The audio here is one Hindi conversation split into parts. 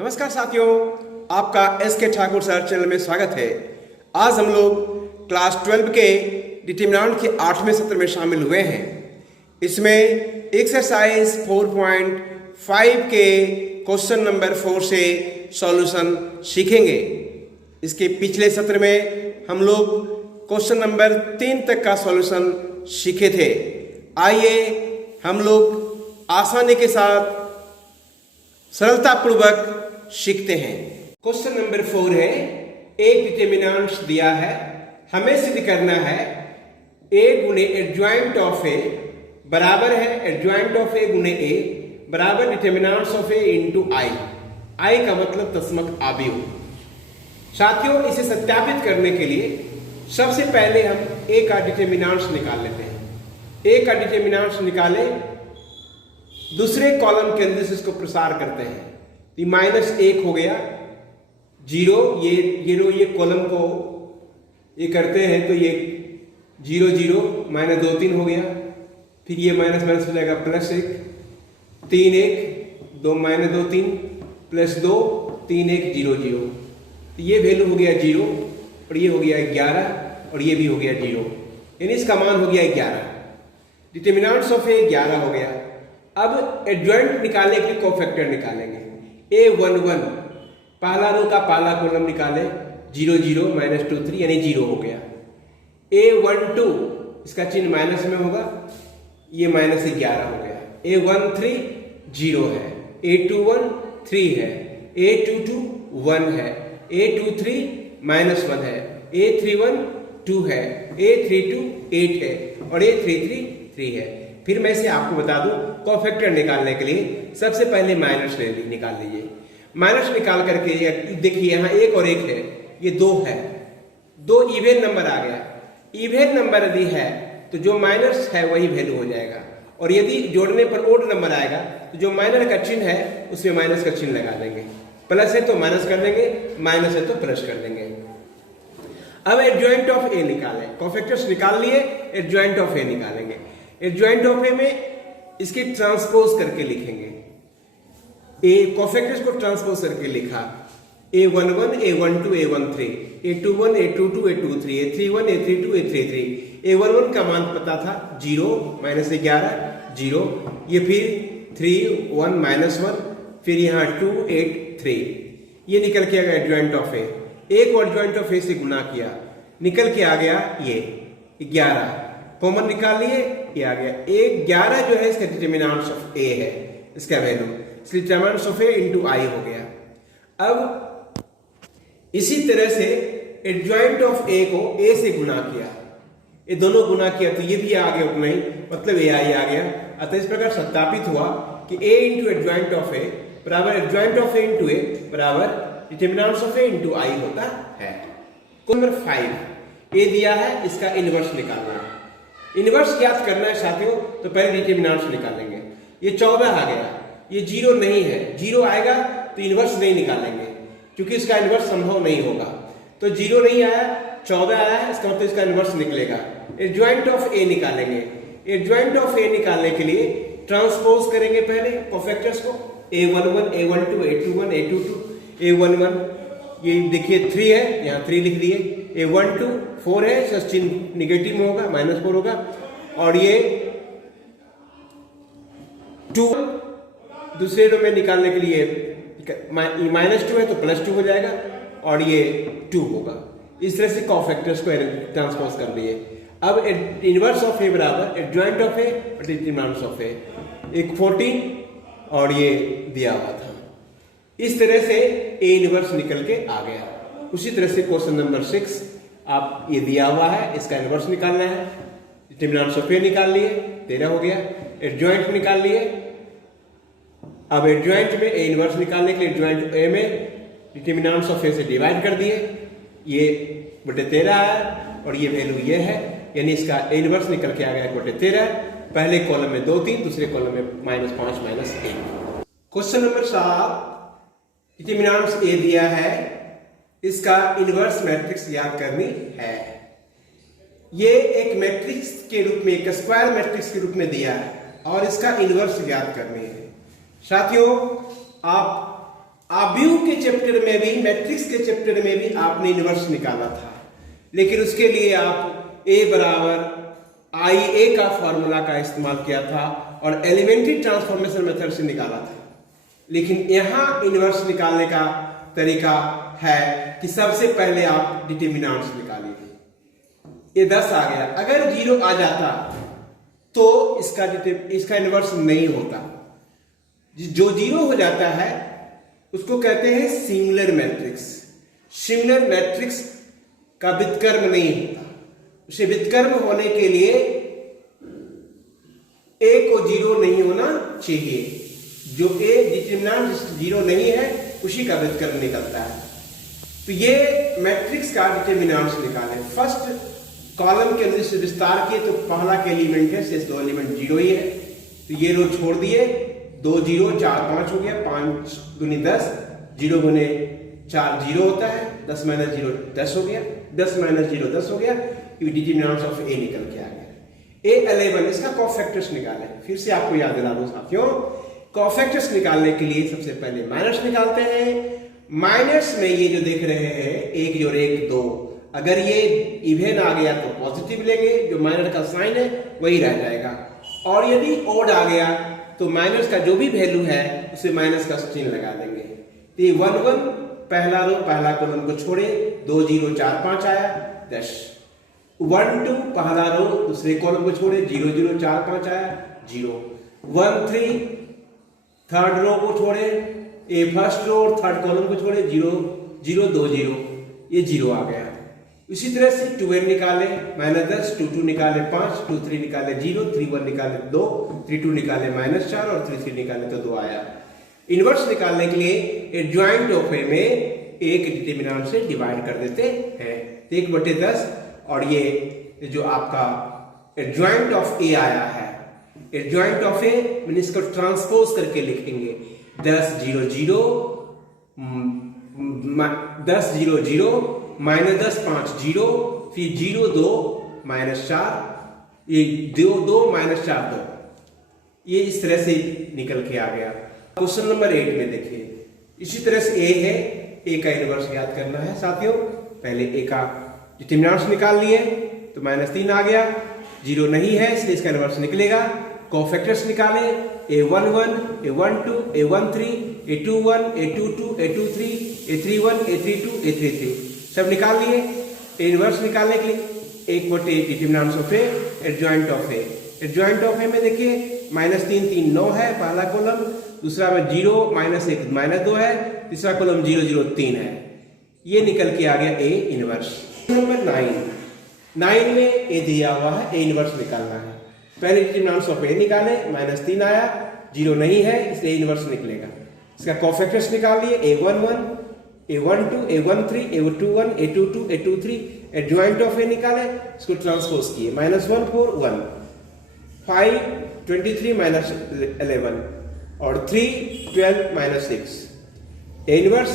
नमस्कार साथियों, आपका एस.के. ठाकुर सर चैनल में स्वागत है। आज हम लोग क्लास 12 के डिटरमिनेंट के 8वें सत्र में शामिल हुए हैं। इसमें एक्सरसाइज 4.5 के क्वेश्चन नंबर 4 से सॉल्यूशन सीखेंगे। इसके पिछले सत्र में हम लोग क्वेश्चन नंबर 3 तक का सॉल्यूशन सीखे थे। आइए हम लोग आसानी के साथ सरलतापूर्वक सीखते हैं। क्वेश्चन नंबर 4 है, एक डिटरमिनेंट दिया है, हमें सिद्ध करना है a गुने एडजॉइंट ऑफ ए बराबर है एडजॉइंट ऑफ ए गुने ए बराबर डिटरमिनेंट्स ऑफ ए इंटू आई। आई का मतलब तस्मक आव्यूह। साथियों, इसे सत्यापित करने के लिए सबसे पहले हम a का डिटरमिनेंट्स निकाल लेते हैं। a का डिटरमिनेंट्स निकाले, दूसरे कॉलम के अंदर से इसको प्रसार करते हैं तो -1 हो गया, 0 ये कॉलम को ये करते हैं तो ये 0 0 -2 3 हो गया। फिर ये माइनस माइनस हो जाएगा +1 3 1 2 -2 3 +2 3 1 0 0। तो ये वैल्यू हो गया 0 और ये हो गया 11 और ये भी हो गया 0, यानी इसका मान हो गया 11। डिटरमिनेंट्स ऑफ ए 11 हो गया। अब एडजॉइंट निकालने के लिए कोफैक्टर निकालेंगे। A11 पहला रो का पहला कॉलम निकाले, 0 0 -2 3 यानी 0 हो गया। A12 इसका चिन्ह माइनस में होगा, ये -11 हो गया। A13 0 है, A21 3 है, A22 1 है, A23 -1 है, A31 2 है, A32 8 है और A33 3 है। फिर मैं इसे आपको बता दूं, कोफैक्टर निकालने के लिए सबसे पहले माइनस निकाल लीजिए। माइनस निकाल करके देखिए यहाँ 1 और 1 है, ये 2 है, 2 इवन नंबर आ गया। इवन नंबर यदि है तो जो माइनस है वही वैल्यू हो जाएगा, और यदि जोड़ने पर ओड नंबर आएगा तो जो माइनस का चिन्ह है उसमें माइनस का चिन्ह लगा देंगे। प्लस है तो माइनस कर देंगे, माइनस है तो प्लस कर देंगे। अब एडजॉइंट ऑफ ए निकालें। कोफैक्टर्स निकाल लिए, एडजॉइंट ऑफ ए निकालेंगे। एडजॉइंट ऑफ ए में इसकी ट्रांसपोज करके लिखेंगे। ए कोफैक्टर्स को ट्रांसपोज करके लिखा, A11 A12 A13 A21 A22 A23 A31 A32 A33। A11 का मान पता था 0 -11 0, ये फिर 3 1 -1, फिर यहाँ 2 8 3, ये निकल के आ गया एडजॉइंट ऑफ ए। एक और एडजॉइंट ऑफ ए से गुना किया, निकल के आ गया ये 11, कॉमन निकाल लिए, ये आ गया। 11 जो है इसका डिटरमिनेंट्स ऑफ ए है, इसका वैल्यू, इसलिए डिटरमिनेंट्स ऑफ ए इंटू आई हो गया। अब इसी तरह से एडजॉइंट ऑफ ए को ए से गुना किया, ये दोनों गुना किया तो ये भी आ गया उतना ही, मतलब ए आई आ गया। अतः इस प्रकार सत्यापित हुआ कि ए इंटू एडजॉइंट ऑफ ए बराबर एडजॉइंट ऑफ ए इंटू ए बराबर डिटरमिनेंट्स ऑफ ए इंटू आई होता है। नंबर 5 ए दिया है, इसका इनवर्स निकालना है। इनवर्स ज्ञात करना है साथियों, तो पहले डिटरमिनेंट्स निकालेंगे। ये 14 आ गया, ये 0 नहीं है, 0 आएगा तो इनवर्स नहीं निकालेंगे क्योंकि इसका इनवर्स संभव नहीं होगा। तो 0 नहीं आया, 14 आया है, इसका मतलब इसका इनवर्स निकलेगा। एडजॉइंट ऑफ ए निकालेंगे। एडजॉइंट ऑफ ए निकालने के लिए ट्रांसपोज करेंगे पहले कोफैक्टर्स को, A11 A12 A21 A22 A11 ये देखिए 3 है, यहाँ 3 लिख दिए। A12 4 है, इसका चिन्ह निगेटिव में होगा, -4 होगा, और ये 2 दूसरे रो में निकालने के लिए -2 है तो +2 हो जाएगा और ये 2 होगा। इस तरह से कोफैक्टर्स को ट्रांसपोज कर लिए। अब इनवर्स ऑफ ए बराबर एडजॉइंट ऑफ ए और डिटरमिनेंट्स ऑफ ए, एक 14 और ये दिया हुआ था। इस तरह से ए इनवर्स निकल के आ गया। उसी तरह से क्वेश्चन नंबर 6 आप ये दिया हुआ है, इसका इनवर्स निकालना है। डिटरमिनेंट्स ऑफ ए निकाल लिए, 13 हो गया। एडजॉइंट निकाल लिए। अब एडजॉइंट में ए इनवर्स निकालने के लिए एडजॉइंट ए में डिटरमिनेंट्स ऑफ ए से डिवाइड कर दिए, ये /13 आया और ये वैल्यू ये है, यानी इसका ए इनवर्स निकल के आ गया /13। पहले कॉलम में 2 3, दूसरे कॉलम में -5 -1। क्वेश्चन नंबर 7 डिटरमिनेंट्स ए दिया है, इसका इनवर्स मैट्रिक्स याद करनी है। ये एक मैट्रिक्स के रूप में, एक स्क्वायर मैट्रिक्स के रूप में दिया है और इसका इनवर्स याद करनी है। साथियों, आप व्यू के चैप्टर में भी, मैट्रिक्स के चैप्टर में भी आपने इनवर्स निकाला था, लेकिन उसके लिए आप ए बराबर आई ए का फॉर्मूला का इस्तेमाल किया था और एलिमेंट्री ट्रांसफॉर्मेशन मेथड से निकाला था। लेकिन यहां इनवर्स निकालने का तरीका है कि सबसे पहले आप डिटरमिनेंट्स निकालिए। ये 10 आ गया, अगर 0 आ जाता तो इसका इनवर्स नहीं होता। जो 0 हो जाता है उसको कहते हैं सिमिलर मैट्रिक्स। सिमिलर मैट्रिक्स का व्युत्क्रम नहीं होता, उसे व्युत्क्रम होने के लिए ए को 0 नहीं होना चाहिए। जो ए डिटरमिनेंट 0 नहीं है उसी का व्युत्क्रम निकलता है। तो ये मैट्रिक्स का डिटरमिनेंट्स निकाले। फर्स्ट कॉलम के अंदर से विस्तार किए तो पहला के एलिमेंट है, शेष 2 एलिमेंट 0 ही है, तो ये रो छोड़ दिए, 2 0 4 5 हो गया, 5 गुनी 10, 0 गुने 4 0 होता है, 10 माइनस 0 10 हो गया, 10 माइनस 0 10 हो गया। डिटरमिनेंट्स ऑफ ए निकल के आ गया। ए 11, इसका कोफैक्टर्स निकाले। फिर से आपको याद दिला दूं साथियों, कोफैक्टर्स निकालने के लिए सबसे पहले माइनस निकालते हैं। माइनस में ये जो देख रहे हैं 1 जोड़ 1 2, अगर ये इवन आ गया तो पॉजिटिव लेंगे, जो माइनस का साइन है वही रह जाएगा। और यदि ऑड आ गया तो माइनस का जो भी वैल्यू है उसे माइनस का चिन्ह लगा देंगे। तो ये 1 1 पहला रो पहला कॉलम को छोड़े, 2 0 4 5 आया 10। 1 2 पहला रो दूसरे कॉलम को छोड़े, 0 0 4 5 आया 0। 1 3 थर्ड रो को छोड़े, ए फर्स्ट रो और थर्ड कॉलम को छोड़े, 0 0 2 0, ये 0 आ गया। इसी तरह से 2n निकाले -10, 2 2 निकाले 5, 2 3 निकाले 0, 3 1 निकाले 2, 3 2 निकाले -4 और 3 3 निकाले तो 2 आया। इनवर्स निकालने के लिए एडजॉइंट ऑफ ए में एक डिटरमिनेंट से डिवाइड कर देते हैं, 1/10। और ये जो आपका एडजॉइंट ऑफ ए आया है, एडजॉइंट ऑफ ए मैंने इसको ट्रांसपोज करके लिखेंगे 10 0 0 10 0 0 -10 5 0, फिर 0 2 -4, ये 2 2 -4 2, ये इस तरह से निकल के आ गया। क्वेश्चन नंबर 8 में देखिए, इसी तरह से ए है, ए का इनवर्स याद करना है साथियों। पहले ए का डिटरमिनेंट्स निकाल लिए तो -3 आ गया, 0 नहीं है इसलिए इसका इनवर्स निकलेगा। कोफैक्टर्स निकाले, a11 a12 a13 a21 a22 a23 a31 a32 a33, सब निकाल लिए। इनवर्स निकालने के लिए 1/8 determinants of A, adjoint of A. Adjoint of A में देखिए -3 3 9 है पहला कॉलम, दूसरा में 0 -1 -2 है, तीसरा कॉलम 0 0 3 है, ये निकल के आ गया ए इनवर्स। नंबर 9 में ए दिया हुआ है, ए इनवर्स निकालना है। पहले डिटरमिनेंट्स ऑफ ए निकाले, -3 आया, 0 नहीं है इसलिए इनवर्स निकलेगा। इसका कोफैक्टर्स निकाल लिए, a11 a12 a13 a21 a22 a23, adjoint of ए निकाले, इसको ट्रांसपोज किए, -1 4 1 5 23 -11 और 3 12 -6। ए इनवर्स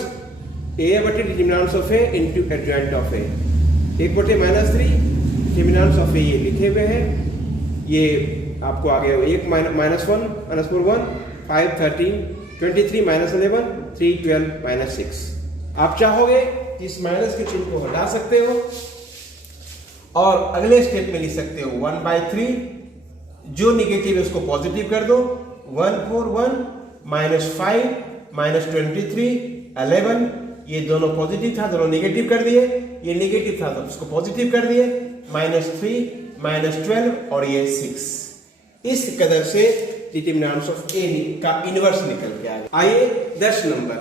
ए बटे determinants of A into adjoint of A, 1/-3 determinants of A ये लिखे हुए हैं, ये आपको आ गया 1 -1 -4 1 5 13 23 -11 3 12 -6। आप चाहोगे कि इस माइनस के चिन्ह को हटा सकते हो और अगले स्टेप में लिख सकते हो 1/3, जो निगेटिव है उसको पॉजिटिव कर दो, 1 4 1 -5 -23 11, ये दोनों पॉजिटिव था दोनों निगेटिव कर दिए, ये निगेटिव था तो उसको पॉजिटिव कर दिए, -3 -12 और ये 6। इस कदर से डिटरमिनेंट्स ऑफ ए का इनवर्स निकल के आया। आइए 10 नंबर,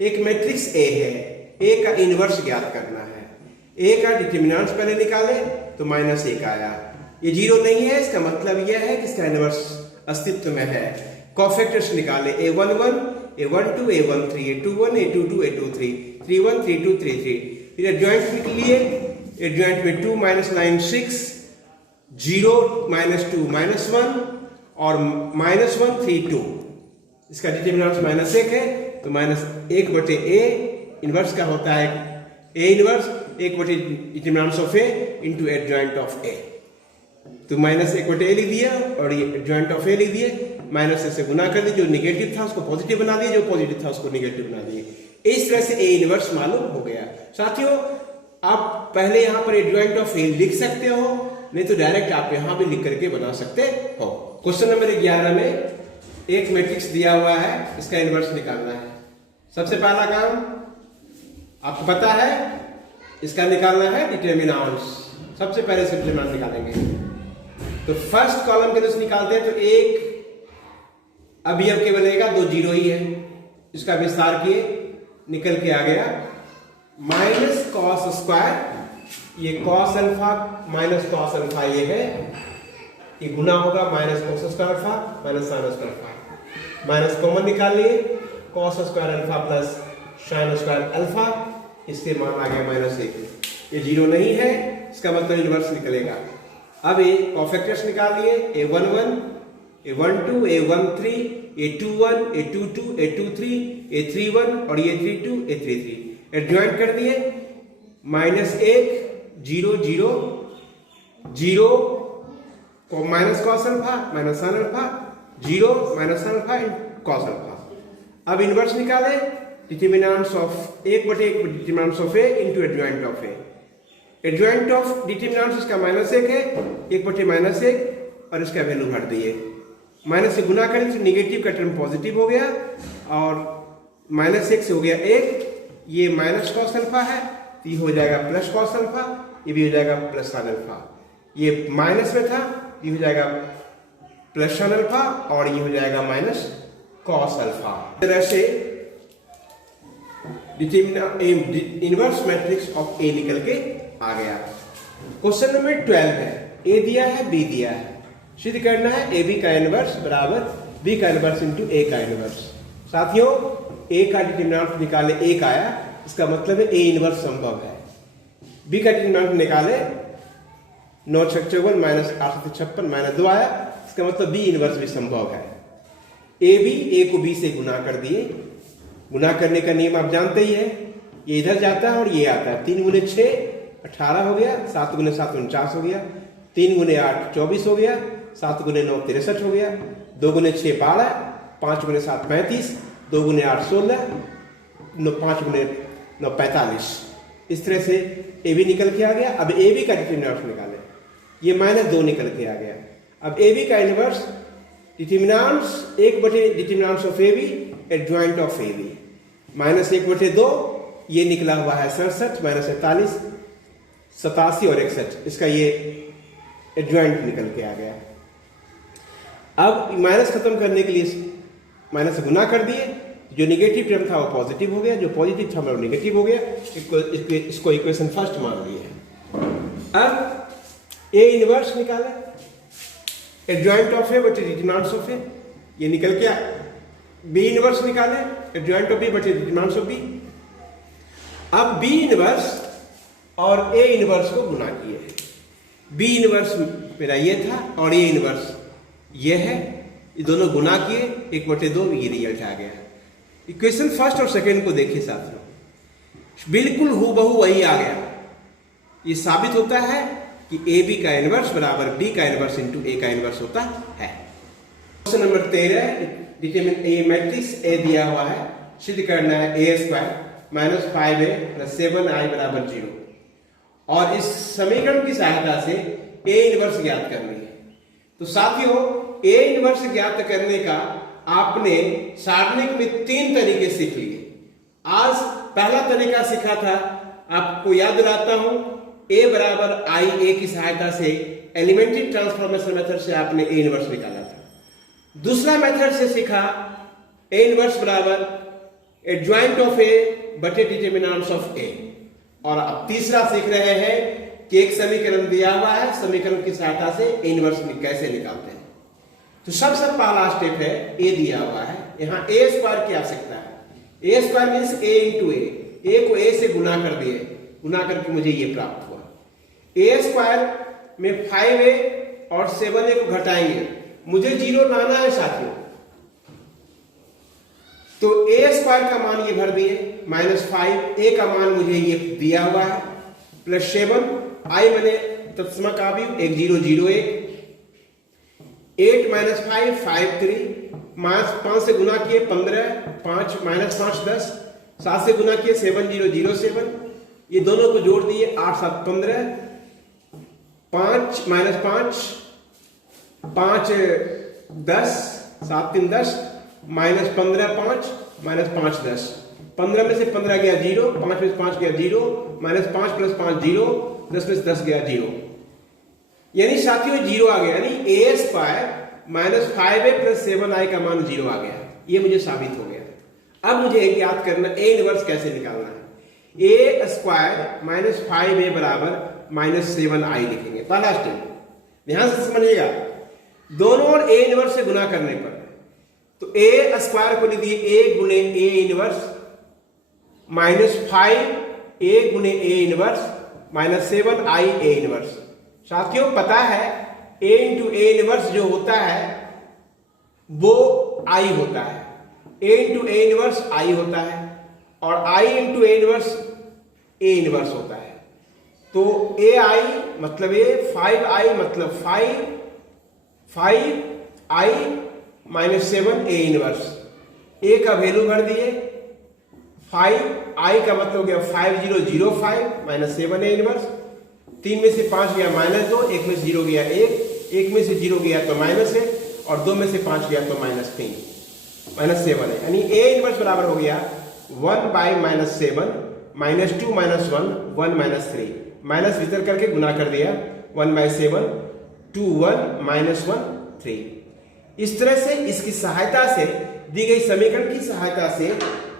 एक मैट्रिक्स ए है, ए का इनवर्स ज्ञात करना है। ए का डिटरमिनेंट्स पहले निकाले तो -1 आया, ये 0 नहीं है, इसका मतलब यह है कि इसका इनवर्स अस्तित्व में है। कोफैक्टर्स निकाले, a11 a12 a13 a21 a22 a23 31 32 33, फिर एडजॉइंट निकलिए, एडजॉइंट में 2 -9 6 0 -2 -1 और -1 3 2, इसका डिटरमिनेंट्स -1 है तो -1/a इनवर्स का होता है ए इनवर्स 1/डिटरमिनेंट्स of A into adjoint of A, तो -1/a लिख दिया और ये एडजॉइंट ऑफ ए लिख दिए, माइनस से गुना कर दिए, जो निगेटिव था उसको पॉजिटिव बना दिए, जो पॉजिटिव था उसको निगेटिव बना दिए। इस तरह से ए इनवर्स मालूम हो गया। साथियों, आप पहले यहां पर एडजॉइंट ऑफ ए लिख सकते हो, नहीं तो डायरेक्ट आप यहां भी लिख करके बना सकते हो। क्वेश्चन नंबर 11 में एक मैट्रिक्स दिया हुआ है, इसका इनवर्स निकालना है। सबसे पहला काम आपको पता है, इसका निकालना है डिटर्मिनेंट्स। सबसे पहले से डिटर्मिनेंट निकालेंगे, तो फर्स्ट कॉलम के लिए निकालते हैं, तो एक अवयव के बनेगा, 2 जीरो ही है। इसका विस्तार किए, निकल के आ गया माइनस कॉस स्क्वायर, ये cos alpha minus cos alpha, ये है, ये गुना होगा minus cos square alpha minus sine square alpha, minus common निकाल लिए, cos square alpha plus sine square alpha, इससे मान आ गया -1। ये जीरो नहीं है, इसका मतलब इनवर्स निकलेगा। अब ये कॉफैक्टर्स निकाल लिए, a11 a12 a13 a21 a22 a23 a31 और ये a32 a33 एडजॉइंट कर दिए, -1 0 0 0 को minus cos alpha minus sine alpha 0 minus sine alpha cos alpha. अब इनवर्स निकाले, determinants of 1/1 determinants of A into adjoint of A. Adjoint of determinants इसका -1 है, 1/-1 और इसका वैल्यू भर दिए, माइनस से गुना करें तो निगेटिव का टर्म पॉजिटिव हो गया और -1 से हो गया 1, ये माइनस कॉस अल्फा है तो ये हो जाएगा प्लस कॉस अल्फा, ये भी हो जाएगा प्लस साइन अल्फा, ये माइनस में था, ये हो जाएगा प्लस साइन अल्फा और ये हो जाएगा माइनस कॉस अल्फा। इस तरह से इनवर्स मैट्रिक्स ऑफ ए निकल के आ गया। क्वेश्चन नंबर 12 है, ए दिया है बी दिया है, सिद्ध करना है ए बी का इनवर्स बराबर बी का इनवर्स इंटू ए का इनवर्स। साथियों, ए का डिटर्मिनेंट निकाले 1 आया, इसका मतलब है ए इनवर्स संभव है। बी का डिटर्मिनेंट निकाले 9 6 54 माइनस 8 56 -2 आया, इसका मतलब बी इनवर्स भी संभव है। ए बी, ए को बी से गुना कर दिए, गुना करने का नियम आप जानते ही है, ये इधर जाता है और ये आता है, 3 × 6 18 हो गया, 7 × 7 49 हो गया, 3 × 8 24 हो गया, 7 × 9 63 हो गया, 2 × 6 12, 5 × 7 35, 2 × 8 16, 5 × 9 45। इस तरह से ए बी निकल के आ गया। अब ए बी का डिटर्मिनेंट निकाले, ये -2 निकल के आ गया। अब ए बी का इनवर्स डिटर्मिनेंट्स 1/डिटर्मिनेंट्स of A B adjoint of A B, -1/2, ये निकला हुआ है 67 -41 87 और 61, इसका ये एडजॉइंट निकल के आ गया। अब माइनस खत्म करने के लिए माइनस से गुना कर दिए, जो नेगेटिव टर्म था वो पॉजिटिव हो गया, जो पॉजिटिव था वो नेगेटिव हो गया, इसको इक्वेशन फर्स्ट मान लिए। अब ए इनवर्स निकाले, एडजॉइंट ऑफ ए बटे डिटर्मिनेंट्स ऑफ ए, ये निकल के बी इनवर्स निकाले, एडजॉइंट ऑफ बी बटे डिटर्मिनेंट्स ऑफ बी। अब बी इनवर्स और ए इनवर्स को गुना किए, बी इनवर्स मेरा ये था और ए इनवर्स ये है, ये दोनों गुना किए, 1/2, ये रिजल्ट आ गया। इक्वेशन फर्स्ट और सेकंड को देखिए साथियों, बिल्कुल हूबहू वही आ गया। ये साबित होता है कि ए बी का इनवर्स बराबर बी का इनवर्स इंटू ए का इनवर्स होता है। Question number 13, determine A matrix A दिया हुआ है, सिद्ध करना है a² -5a + 7i = 0 और इस समीकरण की सहायता से ए इनवर्स ज्ञात करनी है। तो साथियों, ए इनवर्स ज्ञात करने का आपने सारणिक में 3 तरीके सीख लिए। आज पहला तरीका सीखा था, आपको याद दिलाता हूं, a बराबर i a की सहायता से एलिमेंट्री ट्रांसफॉर्मेशन मेथड से आपने ए इनवर्स निकाला था। दूसरा मेथड से सीखा ए इनवर्स बराबर एडजॉइंट ऑफ ए बटे डिटर्मिनेंट्स ऑफ ए, और अब तीसरा सीख रहे हैं कि एक समीकरण दिया हुआ है, समीकरण की सहायता से ए इनवर्स कैसे निकालते हैं। तो सबसे पहला स्टेप है, ए दिया हुआ है, यहां a² की आवश्यकता है। a² मींस a इंटू ए को a से गुना कर दिए, गुना करके मुझे ये प्राप्त हुआ। a² में 5a और 7a को घटाएंगे, मुझे 0 लाना है साथियों, तो a² का मान ये भर दिए, -5, a का मान मुझे ये दिया हुआ है, +7 i बने तत्समक अवयव 1 0 0 1, 8 - 5 5 3, -5 से गुना किए 15, 5 - 5 10, 7 से गुना किए 7007, ये दोनों को जोड़ दिए 8 7 15, 5 माइनस 5 5 10, 7 3 10, माइनस 15 5, माइनस 5 10, 15 में से 15 गया 0, 5 में से 5 गया 0, माइनस 5 प्लस 5 0, 10 में से 10 गया 0, यानी साथियों 0 आ गया, यानी ए square minus 5a plus 7i का मान 0 आ गया। ये मुझे साबित हो गया। अब मुझे एक याद करना, ए इनवर्स कैसे निकालना है। ए स्क्वायर माइनस 5a बराबर माइनस 7i लिखेंगे, पहला स्टेप ध्यान से समझिएगा। दोनों और ए इनवर्स से गुना करने पर तो ए स्क्वायर को लिख दिए ए गुने ए इनवर्स माइनस 5a गुने A inverse minus 7i A inverse. साथियों पता है a इंटू ए इनवर्स जो होता है वो i होता है, a into A inverse i होता है और i into A inverse A inverse होता है। तो ai मतलब ये 5i मतलब 5i minus 7 A inverse. a का वैल्यू भर दिए, 5i का मतलब हो गया 5005 माइनस 7 ए इनवर्स। 3 में से 5 गया माइनस 2, 1 में से 0 गया 1 में से 0 गया तो माइनस है और 2 में से 5 गया तो माइनस 3, माइनस 7 है, यानी ए इनवर्स बराबर हो गया 1 by minus 7 minus 2 minus 1 1 minus 3, minus भीतर करके गुना कर दिया 1 बाई 7 2 1 माइनस 1 3। इस तरह से इसकी सहायता से, दी गई समीकरण की सहायता से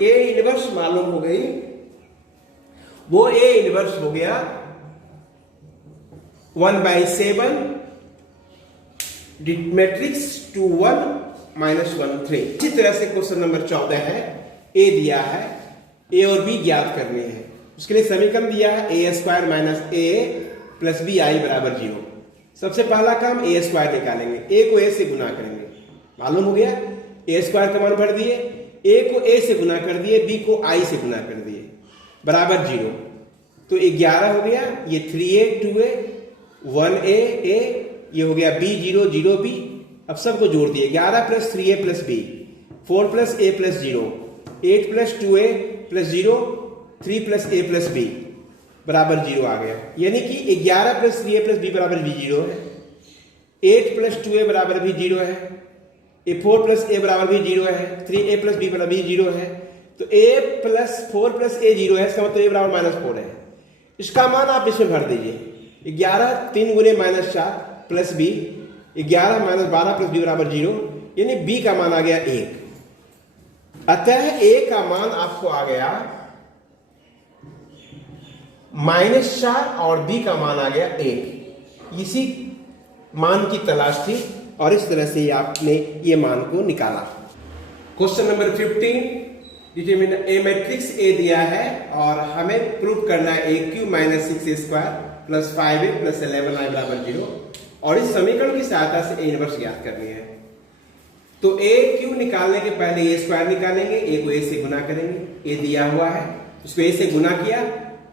ए इनवर्स मालूम हो गई। वो ए इनवर्स हो गया 1 बाई 7 मैट्रिक्स 2 1 माइनस 1 3। इसी तरह से क्वेश्चन नंबर 14 है, ए दिया है, ए और बी ज्ञात करने हैं। उसके लिए समीकरण दिया है A square minus A plus B I बराबर 0। सबसे पहला काम ए स्क्वायर निकालेंगे, ए को ए से गुना करेंगे, मालूम हो गया ए स्क्वायर का मान भर दिए, ए को ए से गुना कर दिए, बी को आई से गुना कर दिए बराबर 0। तो 11 हो गया, ये 3a 2a 1a a, ये हो गया b 0 0 b। अब सबको जोड़ दिए 11 plus 3a plus b 4 plus a plus 0 8 plus 2a plus 0 3 plus a plus b बराबर 0 आ गया। यानी कि 11 प्लस 3a प्लस b बराबर भी 0 है, 8 प्लस 2a बराबर भी 0 है, 4 प्लस a बराबर भी 0 है, 3a प्लस b बराबर भी 0 है। तो a प्लस 4 प्लस a 0 है, इसका मतलब a बराबर माइनस 4 है। इसका मान आप इसमें भर दीजिए, 11 3 गुने minus 4 plus b, 11 minus 12 plus b बराबर 0, यानी b का मान आ गया 1। अतः a का मान आपको आ गया -4 और b का मान आ गया 1। इसी मान की तलाश थी और इस तरह से आपने ये मान को निकाला। Question number 15, determine A matrix A दिया है और हमें प्रूव करना है A cube minus 6a square plus 5a plus 11i बराबर 0 और इस समीकरण की सहायता से ए इनवर्स ज्ञात करनी है। तो ए क्यू निकालने के पहले ए स्क्वायर निकालेंगे, ए को ए से गुना करेंगे, ए दिया हुआ है उसको ए से गुना किया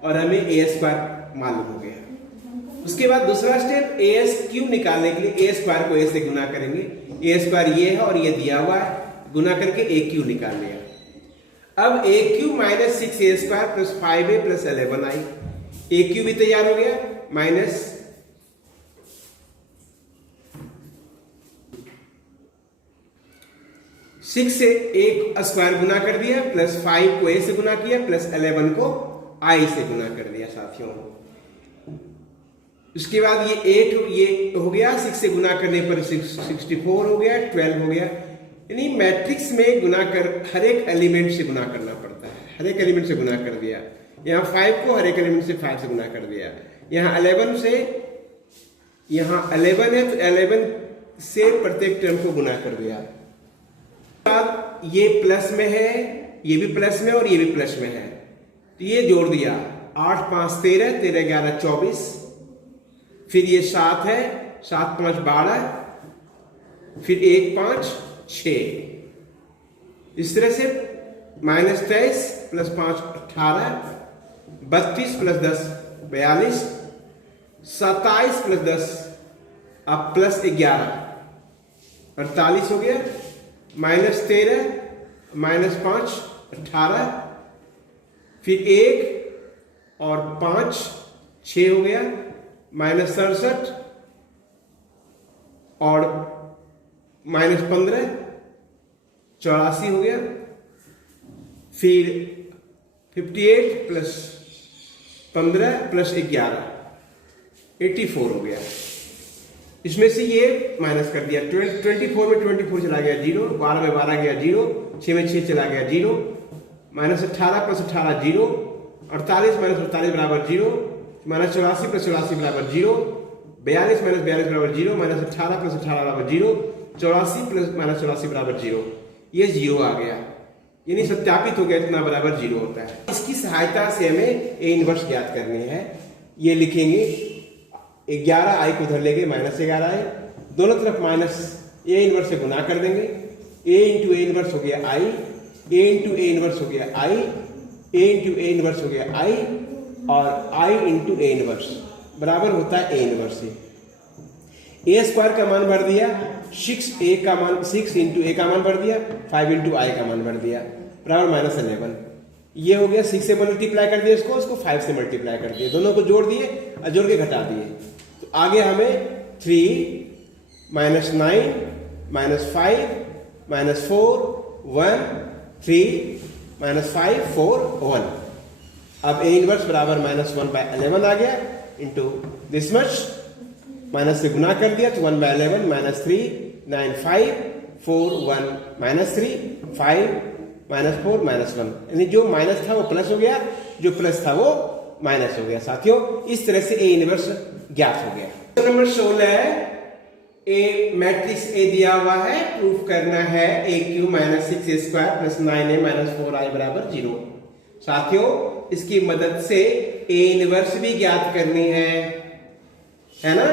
और हमें ए स्क्वायर मालूम हो गया। उसके बाद दूसरा स्टेप ए एस क्यू निकालने के लिए ए स्क्वायर को ए से गुना करेंगे, ए स्क्वायर ये है और ये दिया हुआ है, गुना करके ए क्यू निकाल लिया। अब A cube minus 6a square plus 5a plus 11i, A cube भी तैयार हो गया, माइनस 6 से एक स्क्वायर गुना कर दिया, प्लस 5 को ए से गुना किया, प्लस 11 को आई से गुना कर दिया साथियों। उसके बाद ये 8 ये हो गया, 6 से गुना करने पर 64 हो गया, 12 हो गया। यानी मैट्रिक्स में गुना कर हर एक एलिमेंट से गुना करना पड़ता है, हर एक एलिमेंट से गुना कर दिया। यहाँ 5 को हर एक एलिमेंट से 5 से गुना कर दिया। यहाँ 11 से, यहाँ 11 है तो 11 से प्रत्येक टर्म को गुना कर दिया। बाद ये प्लस में है, ये भी प्लस में और ये भी प्लस में है, तो ये जोड़ दिया 8 5 13, 13 11 24, फिर ये 7 है, 7 5 12, फिर 1 5 6। इस तरह से -23 प्लस 5 18, 32 प्लस 10 42, 27 प्लस 10 अब प्लस 11 48 हो गया, -13 -5 18, फिर 1 और 5 6 हो गया, -67 और -15 84 हो गया, फिर 58 प्लस 15 प्लस 11 84 हो गया। इसमें से ये माइनस कर दिया, 24 में 24 चला गया 0, 12 में 12 गया 0, 6 में 6 चला गया 0, -18 प्लस 18 0, 48 माइनस 48 बराबर 0, -84 प्लस 84 बराबर 0, 42 माइनस 42 बराबर 0, -18 प्लस 18 बराबर 0, 84 प्लस -84 बराबर 0, ये 0 आ गया, यानी सत्यापित हो गया, इतना बराबर 0 होता है। इसकी सहायता से हमें ए इनवर्स ज्ञात करनी है। ये लिखेंगे 11 आई को उधर लेंगे, -11 आई, दोनों तरफ माइनस ए इनवर्स से गुना कर देंगे, ए इंटू ए इनवर्स हो गया आई, ए इंटू ए इनवर्स हो गया आई, ए इंटू ए इनवर्स हो गया आई, और आई इंटू ए इनवर्स बराबर होता है ए इनवर्स से। ए स्क्वायर का मान भर दिया, 6 का मान 6 इंटू ए का मान भर दिया, 5 इंटू आई का मान भर दिया, बराबर -11। ये हो गया, 6 से मल्टीप्लाई कर दिया इसको 5 से मल्टीप्लाई कर दिया, दोनों को जोड़ दिए और जोड़ के घटा दिए। तो आगे हमें 3 -9 -5 -4 1 3 -5 4 1। अब ए इनवर्स बराबर -1/11 आ गया इंटू दिस मच, माइनस से गुना कर दिया तो 1/11 -3 9 5 4 1 -3 5 -4 -1, यानी जो माइनस था वो प्लस हो गया, जो प्लस था वो माइनस हो गया। साथियों, इस तरह से ए इनवर्स ज्ञात हो गया। क्वेश्चन नंबर 16 है, ए मैट्रिक्स ए दिया हुआ है, प्रूफ करना है AQ -6A² + 9A - 4I बराबर 0। साथियों, इसकी मदद से ए इनवर्स भी ज्ञात करनी है ना।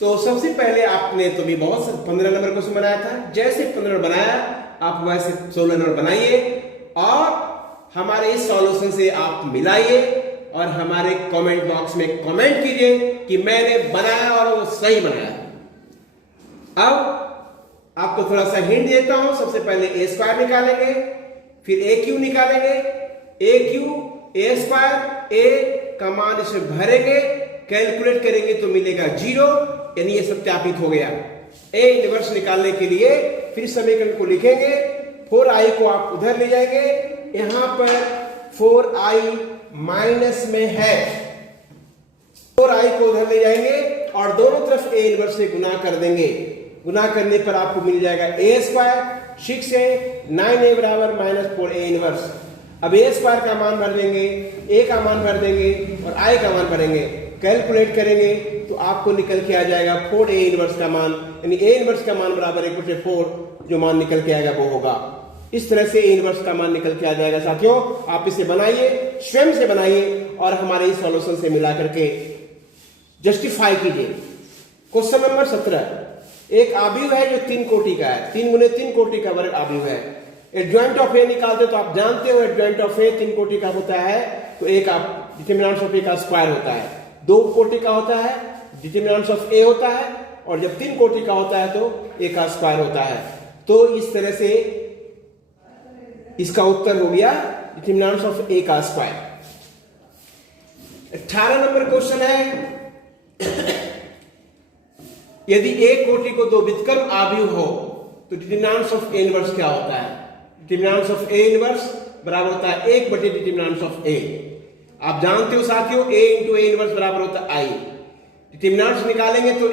तो सबसे पहले आपने तो भी बहुत 15 नंबर क्वेश्चन बनाया था, जैसे 15 नंबर बनाया आप वैसे 16 नंबर बनाइए और हमारे इस सॉल्यूशन से आप मिलाइए और हमारे कमेंट बॉक्स में कमेंट कीजिए कि मैंने बनाया और वो सही बनाया। अब आपको थोड़ा सा हिंट देता हूं, सबसे पहले ए स्क्वायर निकालेंगे, फिर ए क्यू निकालेंगे, ए क्यू ए स्क्वायर ए का मान इसमें भरेंगे, कैलकुलेट करेंगे तो मिलेगा 0, यानी ये सत्यापित हो गया। ए इनवर्स निकालने के लिए फिर समीकरण को लिखेंगे, 4i को आप उधर ले जाएंगे, यहां पर 4i माइनस में है, 4i को उधर ले जाएंगे और दोनों तरफ ए इनवर्स से गुना कर देंगे। गुना करने पर आपको मिल जाएगा ए स्क्वायर 6a 9a बराबर -4a इनवर्स। अब ए स्क्वायर का मान भर देंगे, ए का मान भर देंगे और आई का मान भरेंगे, कैलकुलेट करेंगे तो आपको निकल के आ जाएगा 4a इनवर्स का मान, यानी ए इनवर्स का मान बराबर 1/4 जो मान निकल के आएगा वो होगा। इस तरह से ए इनवर्स का मान निकल के आ जाएगा। साथियों, आप इसे बनाइए, स्वयं से बनाइए और हमारे इस सॉल्यूशन से मिला करके जस्टिफाई कीजिए। क्वेश्चन नंबर 17, एक आव्यूह है जो 3 कोटि का है, 3 × 3 कोटि का वर्ग आव्यूह है। एडजॉइंट ऑफ ए निकालते तो आप जानते हो एडजॉइंट ऑफ ए 3 कोटि का होता है तो एक आप डिटरमिनेंट ऑफ ए का स्क्वायर होता है, 2 कोटि का होता है डिटरमिनेंट ऑफ ए होता है, और जब 3 कोटि का होता है तो ए का स्क्वायर होता है। तो इस तरह से इसका उत्तर हो गया डिटरमिनेंट ऑफ ए का स्क्वायर। 18 नंबर क्वेश्चन है, यदि ए कोटि को 2 व्युत्क्रम आव्यूह हो तो डिटरमिनेंट ऑफ ए इनवर्स क्या होता है? डिटरमिनेंट ऑफ ए इनवर्स बराबर होता है 1 / डिटरमिनेंट ऑफ ए। आप जानते हो साथियों, a इंटू ए इनवर्स बराबर होता है i। डिटरमिनेंट्स निकालेंगे तो a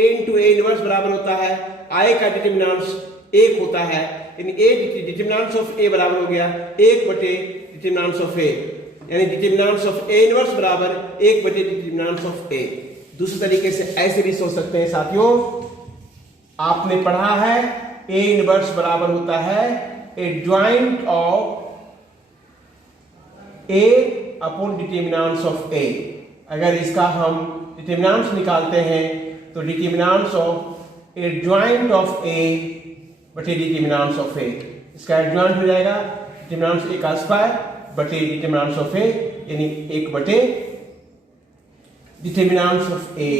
इंटू ए इनवर्स बराबर होता है i का डिटरमिनेंट्स 1 होता है, यानी डिटरमिनेंट्स ऑफ a बराबर हो गया 1 / डिटरमिनेंट्स ऑफ a, यानी डिटरमिनेंट्स ऑफ a इनवर्स बराबर 1 / डिटरमिनेंट्स ऑफ a। दूसरे तरीके से ऐसे भी सोच सकते हैं साथियों, आपने पढ़ा है a इनवर्स बराबर होता है adjoint of a upon determinants of a। अगर इसका हम डिटरमिनेंट्स निकालते हैं तो determinants of adjoint of a बटे डिटरमिनेंट्स ऑफ a, इसका एडजॉइंट हो जाएगा डिटरमिनेंट्स a का स्क्वायर बटे डिटरमिनेंट्स ऑफ a, यानी 1 बटे डिटरमिनेंट्स ऑफ a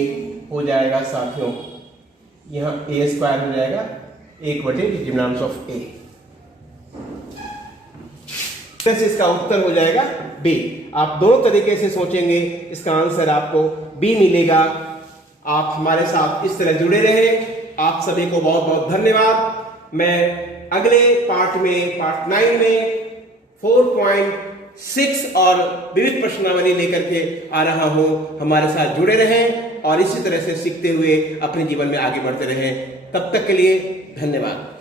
हो जाएगा साथियों, यहां a स्क्वायर हो जाएगा 1 बटे डिटरमिनेंट्स ऑफ a। से इसका उत्तर हो जाएगा बी। आप दोनों तरीके से सोचेंगे, इसका आंसर आपको बी मिलेगा। आप हमारे साथ इस तरह जुड़े रहे। आप सभी को बहुत बहुत धन्यवाद। मैं अगले पार्ट में, पार्ट 9 में 4.6 और विविध प्रश्नावली लेकर के आ रहा हूं। हमारे साथ जुड़े रहें और इसी तरह से सीखते हुए अपने जीवन में आगे बढ़ते रहें। तब तक के लिए धन्यवाद।